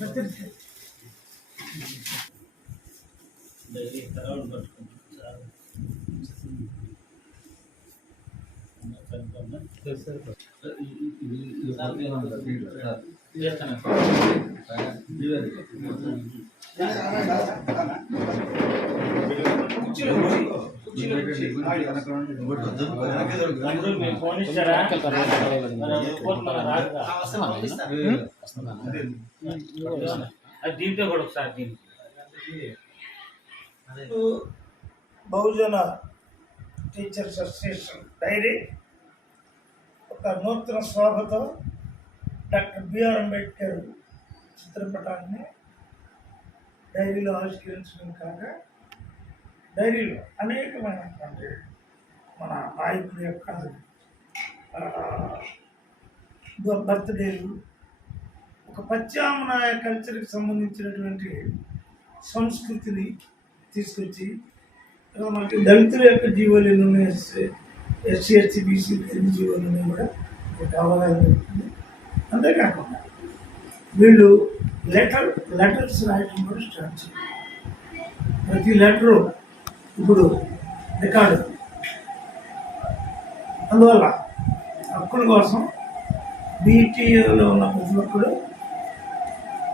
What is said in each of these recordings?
रखते हैं सर దీంతో కూడా ఒకసారి దీనికి బహుజన టీచర్స్ అసోసియేషన్ డైరీ ఒక నూతన స్వాగతం. డాక్టర్ బిఆర్ అంబేద్కర్ చిత్రపటాన్ని డైరీలో ఆవిష్కరించడం కాక డైరీలో అనేకమైనటువంటి మన నాయకుల యొక్క బర్త్డేలు ఒక ప్రత్యామ్నాయ కల్చర్కి సంబంధించినటువంటి సంస్కృతిని తీసుకొచ్చి మనకి దళితుల యొక్క జీవోలు ఎన్ని ఉన్నాయి ఎస్సీ ఎస్సీ బీసీ ఎన్ని జీవోలు ఉన్నాయి కూడా ఒక అవగాహన ఉంటుంది అంతేకాకుండా వీళ్ళు లెటర్ లెటర్స్ రాయటం కూడా స్టార్ట్ చేయాలి ప్రతి లెటరు ఇప్పుడు రికార్డు. అందువల్ల హక్కుల కోసం బీటీఏలో ఉన్న ప్రతి ఒక్కరు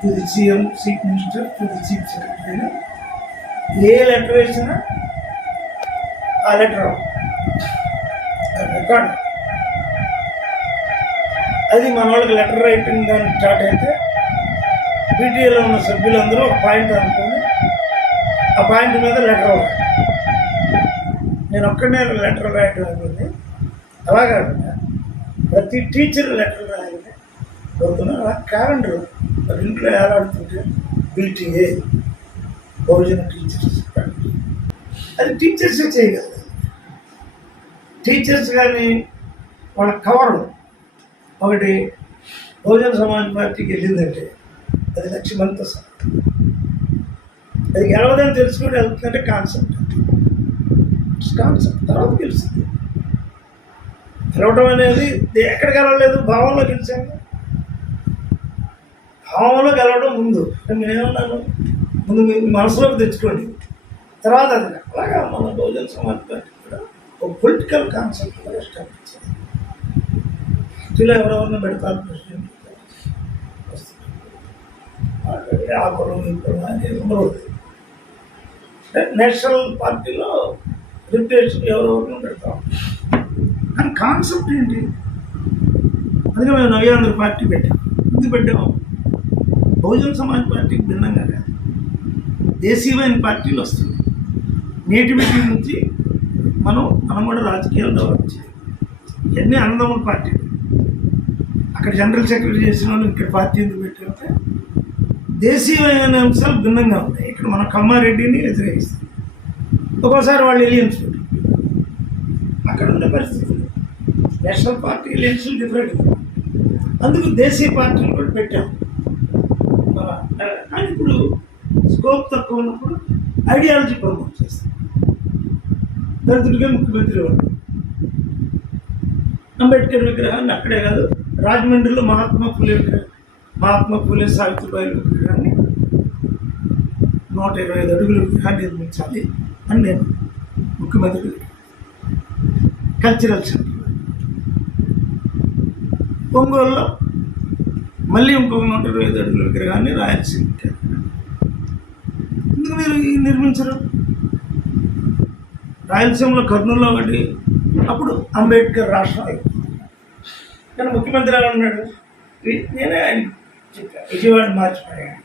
to the CM chief minister to the chief secretary A letter వేసినా ఆ లెటర్ రికార్డు. అది మన వాళ్ళకి లెటర్ రైటింగ్ దాన్ని స్టార్ట్ అయితే పీటీఏలో ఉన్న సభ్యులందరూ ఒక పాయింట్ అనుకుని ఆ పాయింట్ మీద లెటర్ రాయాలి నేను ఒక్కడనే లెటర్ రాయటం అయిపోయింది అలా కాకుండా ప్రతి టీచర్ లెటర్ రాయాలి పోతున్నా అలా క్యాలెండర్ వాళ్ళ ఇంట్లో ఏలాడుతుంటే బీటీఏ బహుజన టీచర్స్ అది టీచర్స్ చేయగలరు టీచర్స్ కానీ వాళ్ళ కవర్ ఒకటి బహుజన సమాజ్ పార్టీకి వెళ్ళిందంటే అది లక్ష్యమంత అది గెలవదని తెలుసుకుని వెళ్తుందంటే కాన్సెప్ట్ కాన్సెప్ట్ తర్వాత గెలుస్తుంది గెలవడం అనేది ఎక్కడ గెలవలేదు? భావంలో గెలిచాను. భావంలో గెలవడం ముందు. నేనేమన్నాను? ముందు మీ మనసులోకి తెచ్చుకోండి. తర్వాత అది. అలాగా మన బహుజన సమాజ్ పార్టీ కూడా ఒక పొలిటికల్ కాన్సెప్ట్ కూడా ఎస్టాబ్లిష్ పార్టీలో ఎవరెవరిని పెడతారు ప్రెసిడెంట్ ఆ కులం కులం అనేది నేషనల్ పార్టీలో రిప్యుటేషన్ ఎవరెవరిని పెడతాం కానీ కాన్సెప్ట్ ఏంటి? అందుకే మేము నవ్యాంధ్ర పార్టీ పెట్టాం. ఎందుకు పెట్టాము బహుజన సమాజ్ పార్టీకి భిన్నంగా కాదు. దేశీయమైన పార్టీలు వస్తుంది నేటివిటీ నుంచి మనం మనం కూడా రాజకీయాలు డెవలప్ చేయాలి. ఇవన్నీ అన్నదమ్ముల పార్టీలు అక్కడ జనరల్ సెక్రటరీ చేసిన వాళ్ళు ఇక్కడ పార్టీ ఎందుకు పెట్టారంటే దేశీయమైన అంశాలు భిన్నంగా ఉంటాయి ఇక్కడ మన కమ్మారెడ్డిని వ్యతిరేకిస్తారు. ఒక్కోసారి వాళ్ళు ఎలియన్స్ అక్కడ ఉన్న పరిస్థితులు. నేషనల్ పార్టీ ఎలియన్స్ డిఫరెంట్ అందుకు దేశీయ పార్టీని కూడా పెట్టాం. కానీ ఇప్పుడు స్కోప్ తక్కువ ఉన్నప్పుడు ఐడియాలజీ ప్రమోట్ చేస్తాం. దళితుడిగా ముఖ్యమంత్రి వాడు అంబేద్కర్ విగ్రహాన్ని అక్కడే కాదు రాజమండ్రిలో మహాత్మా ఫులే మహాత్మా ఫులే సావిత్రిబాయి విగ్రహాన్ని నూట ఇరవై ఐదు అడుగుల విగ్రహాన్ని నిర్మించాలి అని నేను ముఖ్యమంత్రి కల్చరల్ సెంటర్. ఒంగోలులో మళ్ళీ ఇంకొక నూట ఇరవై ఐదు అడుగుల విగ్రహాన్ని రాయలసీమ ఎందుకు మీరు ఈ నిర్మించరు? రాయలసీమలో కర్నూలులో ఒకటి అప్పుడు అంబేద్కర్ రాష్ట్రం నేను ముఖ్యమంత్రి ఎలా ఉన్నాడు నేనే ఆయన చెప్పాను విజయవాడ మార్చిపోయాను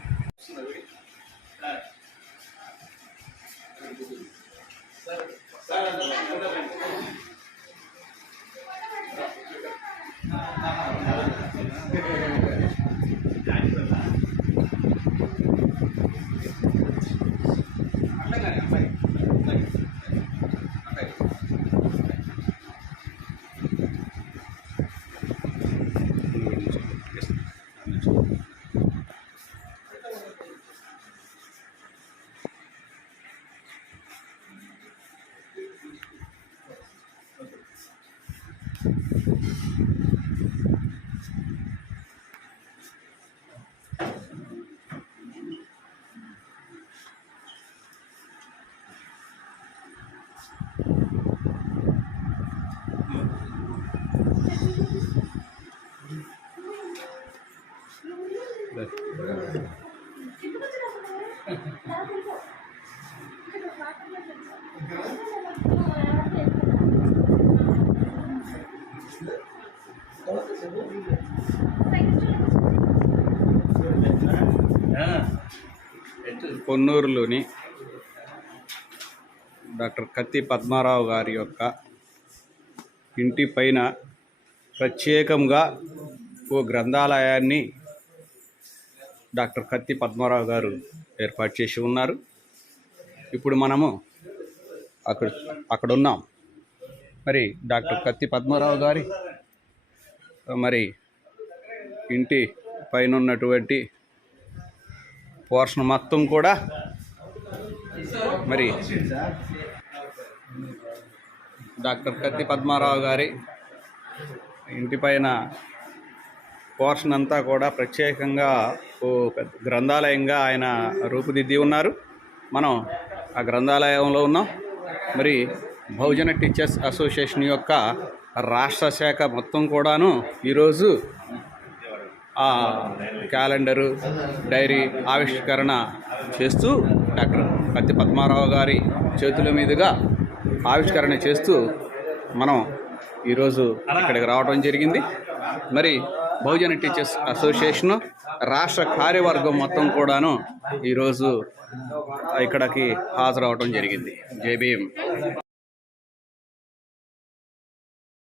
Good. పొన్నూరులోని డాక్టర్ కత్తి పద్మారావు గారి యొక్క ఇంటి పైన ప్రత్యేకంగా ఓ గ్రంథాలయాన్ని డాక్టర్ కత్తి పద్మారావు గారు ఏర్పాటు చేసి ఉన్నారు. ఇప్పుడు మనము అక్కడ అక్కడ ఉన్నాం. మరి డాక్టర్ కత్తి పద్మారావు గారి మరి ఇంటి పైన ఉన్నటువంటి పోర్షన్ మొత్తం కూడా మరి డాక్టర్ కత్తి పద్మారావు గారి ఇంటిపైన పోర్షన్ అంతా కూడా ప్రత్యేకంగా ఓ పెద్ద గ్రంథాలయంగా ఆయన రూపుదిద్ది ఉన్నారు. మనం ఆ గ్రంథాలయంలో ఉన్నాం. మరి బహుజన టీచర్స్ అసోసియేషన్ యొక్క రాష్ట్ర శాఖ మొత్తం కూడాను ఈరోజు క్యాలెండరు డైరీ ఆవిష్కరణ చేస్తూ డాక్టర్ కత్తి పద్మారావు గారి చేతుల మీదుగా ఆవిష్కరణ చేస్తూ మనం ఈరోజు ఇక్కడికి రావడం జరిగింది. మరి బహుజన టీచర్స్ అసోసియేషన్ రాష్ట్ర కార్యవర్గం మొత్తం కూడాను ఈరోజు ఇక్కడికి హాజరవడం జరిగింది. జై